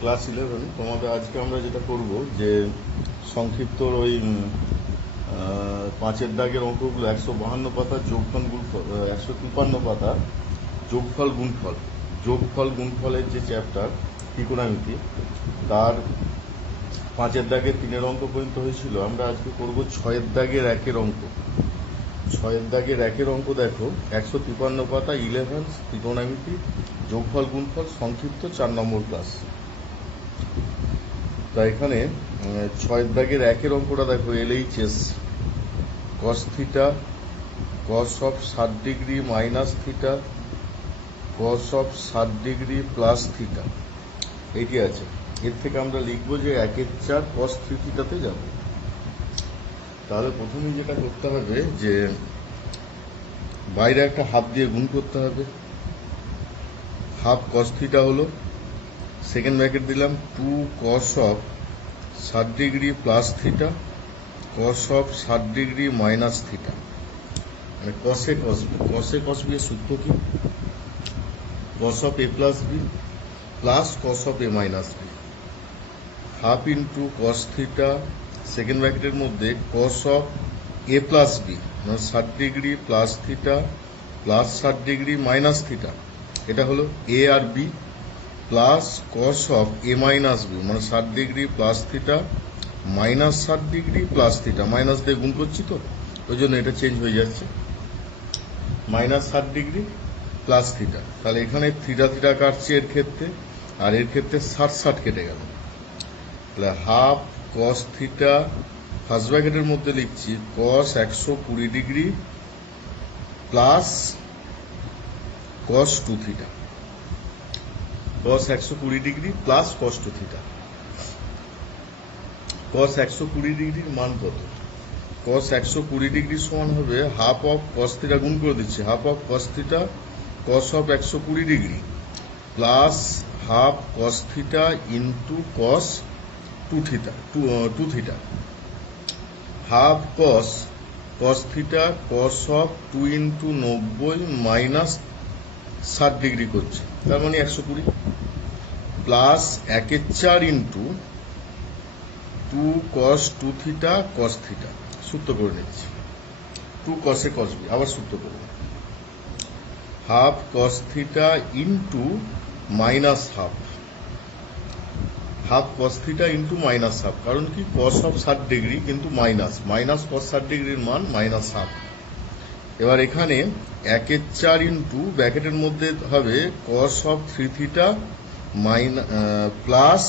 Class 11 তোমাদের আজকে আমরা যেটা করব যে সংক্ষিপ্ত ওই 5-এর দাগের অঙ্কগুলো 152 পাতা যোগফল গুণফল 153 পাতা যোগফল গুণফলের যে চ্যাপ্টার ত্রিকোণমিতি তার 5-এর দাগের 3-এর অঙ্ক পর্যন্ত হয়েছিল। আমরা আজকে করব 6-এর দাগের 1-এর অঙ্ক। 6-এর দাগের 1-এর অঙ্ক দেখো 153 পাতা 11 ত্রিকোণমিতি যোগফল গুণফল সংক্ষিপ্ত 4 নম্বর ক্লাস। তা এখানে 6-এর দাগের 1-এর অঙ্কটা দেখো LHS cos theta cos of 60 degree minus theta cos of 60 degree plus theta এইটি আছে। এর থেকে আমরা লিখবো যে 1/4 cos 3 থিটাতে যাব। তাহলে প্রথমেই যেটা করতে হবে যে বাইরে একটা হাফ দিয়ে গুণ করতে হবে। হাফ cos থিটা হলো, সেকেন্ড ব্র্যাকেট দিলাম 2 cos of 60 degree plus theta cos of 60 degree minus theta, মানে cos এ cos b এর সূত্র কি? cos of a plus b plus cos of a minus b, half into cos theta second ব্র্যাকেটের মধ্যে cos of a plus b মানে 60 degree plus theta plus 60 degree minus theta, এটা হলো a R b plus cos of a minus b মানে 60 degree plus theta minus 60 degree plus theta, minus দিয়ে গুণ করছি তো ওই জন্য এটা চেঞ্জ হয়ে যাচ্ছে, মাইনাস 60 ডিগ্রি প্লাস থিটা। তাহলে এখানে থিটা থিটা কাটছে এর ক্ষেত্রে, আর এর ক্ষেত্রে 60 কেটে গেল। তাহলে হাফ cos থিটা ফার্স্ট ব্র্যাকেটের মধ্যে লিখছি cos 120 degree plus cos 2 theta, cos 120 degree plus cos 2 theta. cos 120 ডিগ্রির মান কত? cos 120 ডিগ্রি সমান হবে হাফ অফ cos থিটা, গুণ করে দিচ্ছি half of cos theta cos of 120 degree plus half cos theta into cos 2 theta, half cos theta cos of 2 into 90 minus 60 degree করছে, তার মানে 120 plus 1/4 into 2 cos 2 theta cos theta, সূত্র করে নিচ্ছি 2 cos এ cos b, আবার সূত্র করব half cos theta into minus half cos theta into minus half, কারণ কি cos অফ 60 ডিগ্রি কিন্তু মাইনাস cos 60 ডিগ্রির মান মাইনাস হাফ। এবার এখানে 1/4 ইন্টু ব্র্যাকেটের মধ্যে হবে cos of 3 theta plus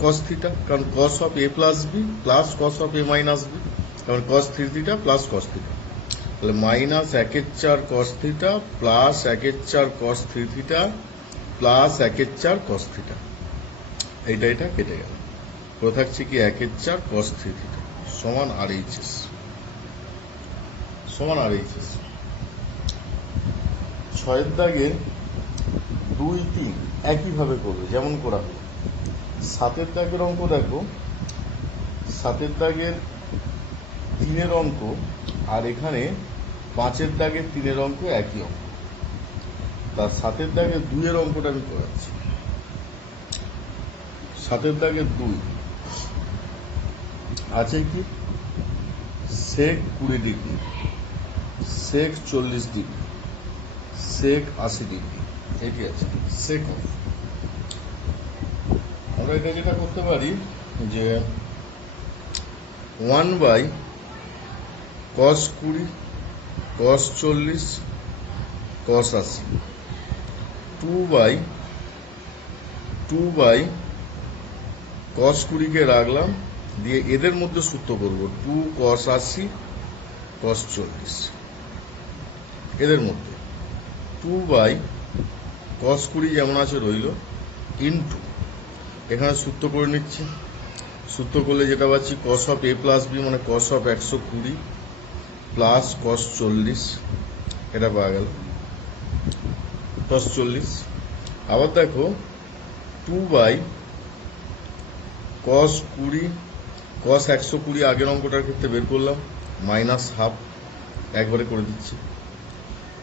cos theta, কারণ cos of a plus b plus cos of a minus b, কারণ cos 3 theta plus cos theta, তাহলে minus 1/4 cos theta plus 1/4 cos 3 theta plus 1/4 cos theta, এটা কেটে গেল, পড়ে থাকছে কি 1/4 cos 3 theta সমান RHS। 6-এর দাগে 2-3 একইভাবে করবে যেমন করা হলো। 7-এর দাগের অঙ্ক দেখো, 7-এর দাগের 3-এর অঙ্ক আর এখানে 5-এর দাগের 3-এর অঙ্ক একই অঙ্ক। তার 7-এর দাগের 2-এর অঙ্কটা আমি করাচ্ছি। 7-এর দাগের 2 আছে কি sec 20 degree, sec 40 degree, sec 80 degree, এটি আছে sec অফ। আমরা এটা যেটা করতে পারি যে 1/cos 20 cos 40 cos 80, 2/cos 20 কে রাখলাম, দিয়ে এদের মধ্যে সূত্র করব 2 cos 80 cos 40, এদের মধ্যে 2/cos 20 যেমন আছে রইল ইন্টু এখানে সূত্র করে নিচ্ছি, সূত্র করলে যেটা পাচ্ছি cos of a plus b মানে cos অফ 120 প্লাস cos 40, এটা পাওয়া গেল cos 40। আবার দেখো 2/cos 20 cos 120 আগের অঙ্কটার ক্ষেত্রে বের করলাম মাইনাস হাফ, একবারে করে দিচ্ছি,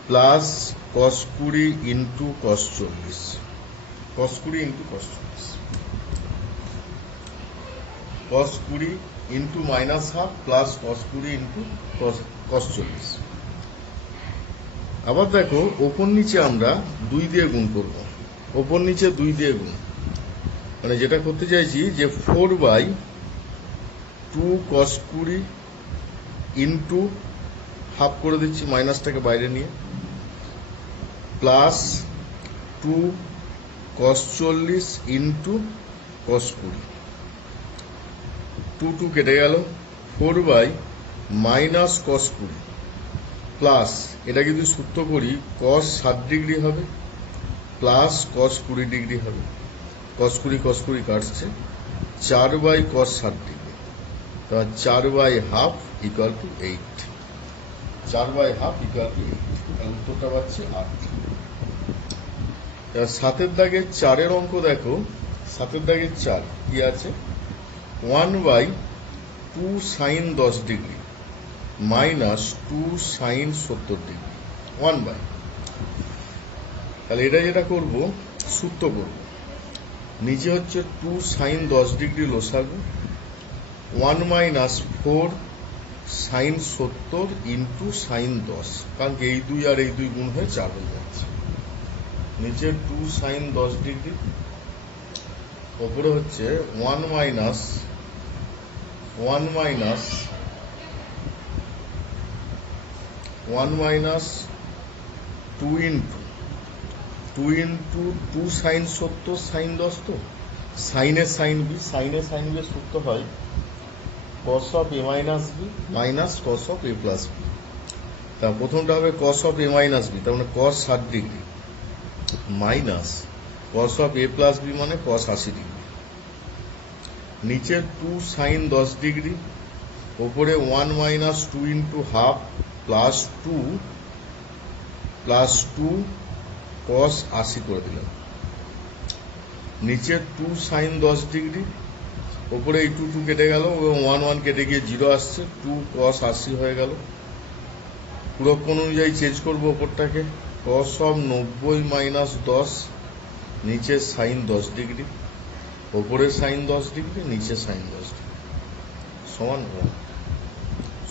plus cos 20 into cos 40, cos 20 into cos 40। কস 20 into minus half plus cos 20 into cos 40। আবার দেখো ওপর নিচে আমরা 2 দিয়ে গুণ করব, ওপর নিচে 2 দিয়ে গুণ, মানে যেটা করতে চাইছি যে 4/2 কস 20 ইন্টু হাফ করে দিচ্ছি মাইনাসটাকে বাইরে নিয়ে, প্লাস 2 কস 40 ইন্টু কস 20, 2 কেটে গেল, 4 মাইনাস কস 20 প্লাস এটা যদি সূত্র করি কস 60 ডিগ্রি হবে প্লাস কস 20 ডিগ্রি হবে, কস 20 কাটছে, 4 কস 60 ডিগ্রি, তাহলে 4/2 ইকুয়াল টু 8, 4/2 ইকুয়াল টু 8, তাহলে উত্তরটা পাচ্ছি 8। সাতের দাগের 4-এর অঙ্ক দেখো, সাতের দাগের 4 কি আছে, 1/2 sine 10 degree minus 2 sine 70 degree, 1/, তাহলে এটা যেটা করব সূত্র করব, নিচে হচ্ছে 2 সাইন 10 ডিগ্রি লসাগু, 1 মাইনাস 4 সাইন 70 ইন্টু সাইন 10, কারণ এই 2 আর এই 2 গুণ হয়ে 4 হয়ে যাচ্ছে, নিচে 2 সাইন 10 ডিগ্রি, ওপরে হচ্ছে 1 মাইনাস 2 ইন্টু 2 সাইন 70 সাইন 10, তো সাইনে সাইন বি সূত্র হয় cos of A minus B minus cos of A plus B, তা প্রথমটা হবে cos of A minus B, তার মানে cos 60 degree minus cos of A plus B মানে কস 80 ডিগ্রি, নিচে 2 সাইন 10 ডিগ্রি, ওপরে 1 মাইনাস 2 ইন্টু হাফ প্লাস 2 কস 80 করে দিলাম, নিচে 2 সাইন 10 ডিগ্রি, ওপরে এই 2 কেটে গেল এবং 1 কেটে গিয়ে 0 আসছে, 2 কস 80 হয়ে গেল, পুরো কোণ অনুযায়ী চেঞ্জ করবো ওপরটাকে, কস অফ 90 মাইনাস 10, নিচে সাইন 10 ডিগ্রি, ওপরে সাইন 10 ডিগ্রি, নিচে সাইন 10 ডিগ্রি,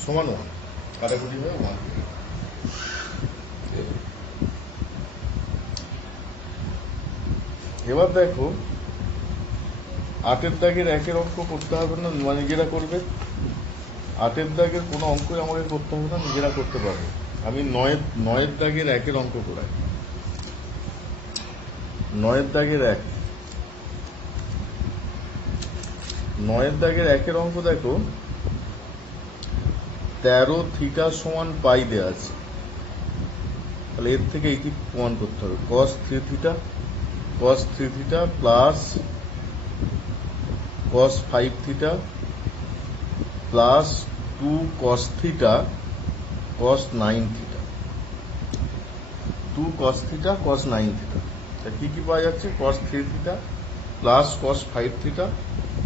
সমান 1 কাটাকুটি হয়ে 1। এবার দেখো 8-এর দাগের 1-এর অঙ্ক করতে হবে না, মানে নিজেরা করবে, 8-এর দাগের কোনো অঙ্কই আমাকে করতে হবে না, নিজেরা করতে পারবে। আমি 9-এর দাগের 1-এর অঙ্ক করাই, 9-এর দাগের 1-এর অঙ্ক দেখো, 13 থিটা সমান পাই দেওয়া আছে, তাহলে এর থেকে এইটি প্রমাণ করতে হবে, cos 3 theta plus cos 5 theta plus 2 cos theta cos 9 theta, 2 cos theta cos 9 theta, কি কি পাওয়া যাচ্ছে, cos 3 theta plus cos 5 theta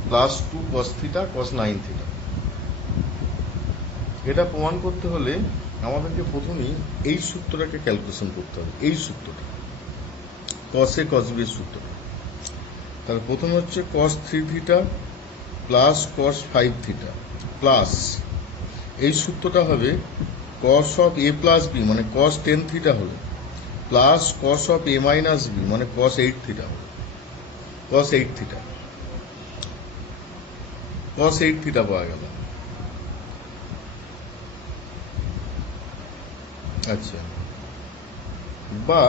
plus 2 cos theta cos 9 theta. এটা প্রমাণ করতে হলে আমাদেরকে প্রথমেই এই সূত্রটাকে ক্যালকুলেশন করতে হবে, এই সূত্রটা cos a cos b এর সূত্রটা, তাহলে প্রথমে হচ্ছে cos 3 theta plus cos 5 theta plus এই সূত্রটা হবে cos of a plus b মানে cos 10 থিটা হলে plus cos of a minus b মানে cos 8 থিটা হলে, cos 8 থিটা পাওয়া গেল। আচ্ছা, বা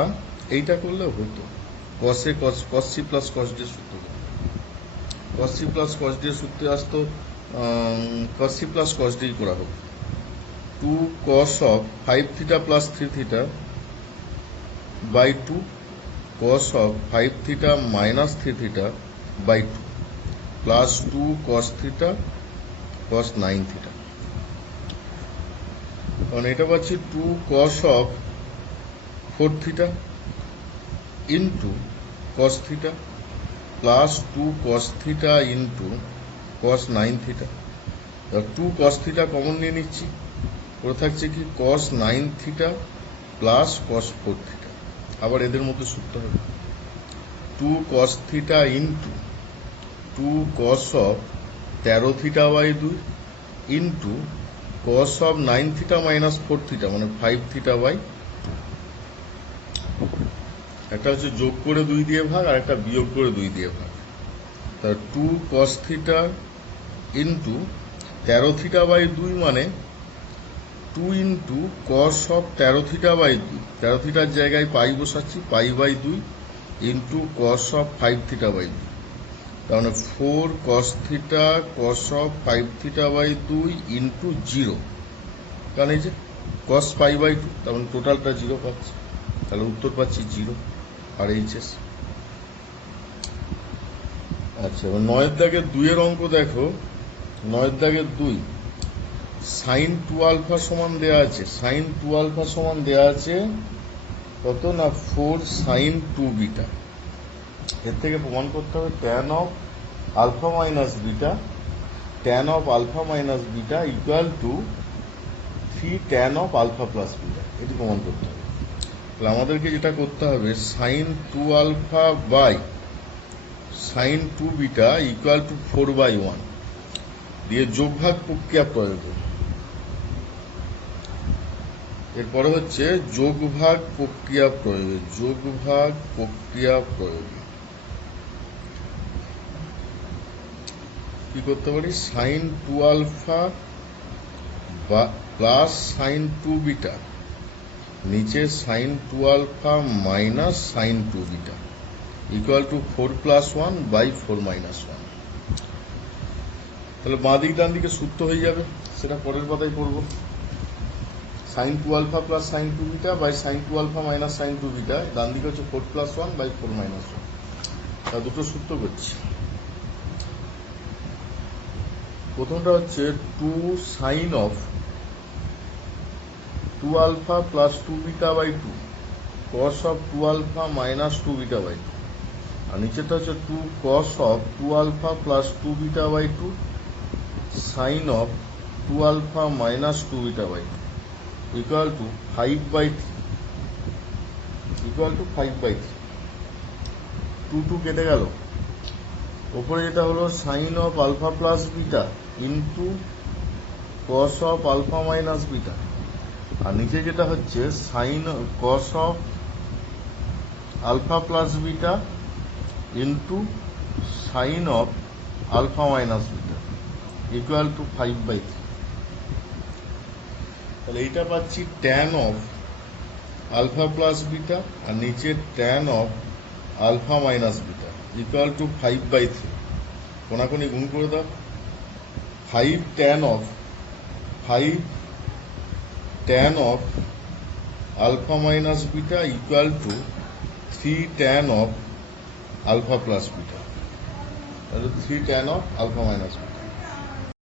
এইটা করলেও হতো, cos c plus cos d সূত্র, cos c plus cos d সূত্রে আসতো, cos c plus cos d করা হোক, 2 cos of 5 theta plus 3 theta by 2 cos of 5 theta minus 3 theta by 2 plus 2 cos theta cos 9 theta, কারণ এটা পাচ্ছি 2 cos of 4 theta into cos theta plus 2 cos theta into cos 9 theta, 2 cos theta common নিয়ে নিচ্ছি, ওটা থাকছে কি cos 9 theta plus cos 4 theta, আবার এদের মধ্যে সূত্র হবে 2 cos theta into 2 cos of 13 theta by 2 into cos of 9 theta minus 4 theta মানে 5 থিটা বাই, একটা হচ্ছে যোগ করে 2 দিয়ে ভাগ আর একটা বিয়োগ করে 2 দিয়ে ভাগ। তা 2 cos theta into 13 theta by 2 মানে 2 into cos of 13 theta by 2, 13 থিটার জায়গায় পাই বসাচ্ছি, pi by 2 into cos of 5 theta by 2, তার মানে 4 cos theta cos of 5 theta by 2 into 0, কারণ এই যে কস পাই বাই 2, তার মানে টোটালটা 0 পাচ্ছি, তাহলে উত্তর পাচ্ছি 0 আর এইচএস। আচ্ছা, এবার 9 দাগের 2 এর অঙ্ক দেখো। 9 দাগের 2 সাইন 2 আলফা সমান দেওয়া আছে, সাইন 2 আলফা সমান দেওয়া আছে কত না 4 সাইন 2 বিটা। এর থেকে প্রমাণ করতে হবে tan of alpha minus beta, tan of alpha minus beta equal to 3 tan of alpha plus beta, এটি প্রমাণ করতে হবে। তাহলে আমাদেরকে যেটা করতে হবে sine 2 alpha by sine 2 beta equal to 4/1 দিয়ে যোগভাগ প্রক্রিয়া প্রয়োগ। এরপরে হচ্ছে যোগভাগ প্রক্রিয়া প্রয়োগ, যোগভাগ প্রক্রিয়া প্রয়োগ কি করতে পারি, sine 2 alpha plus sine 2 beta নিচে sine 2 alpha minus sine 2 beta equal to 4+1/4-1। তাহলে বাঁ দিক ডান দিকে সূত্র হয়ে যাবে, সেটা পরের পাতায় পড়বো। Sine 2 alpha plus sine 2 beta by sine 2 alpha minus sine 2 beta, ডান দিকে হচ্ছে 4+1/4-1। তা দুটো সূত্র করছি। প্রথমটা হচ্ছে 2 sine of 2 alpha plus 2 beta by 2 cos of 2 alpha minus 2 beta by 2, আর নিচেটা হচ্ছে 2 cos of 2 alpha plus 2 beta by 2 sine of 2 alpha minus 2 beta by 2 equal to 5/3, equal to 5/3। 2 কেটে গেল, ওপরে যেটা হলো sine of alpha plus beta into cos of alpha minus beta, আর নিচে যেটা হচ্ছে sine cos of alpha plus beta into sine of alpha minus beta equal to 5/3। তাহলে এইটা পাচ্ছি tan of alpha plus beta আর নিচে tan of alpha minus beta equal to 5/3। কোনাকুনি গুণ করে দাও, 5 tan of alpha minus beta equal to 3 tan of alpha plus beta, তাহলে 3 tan of alpha minus beta.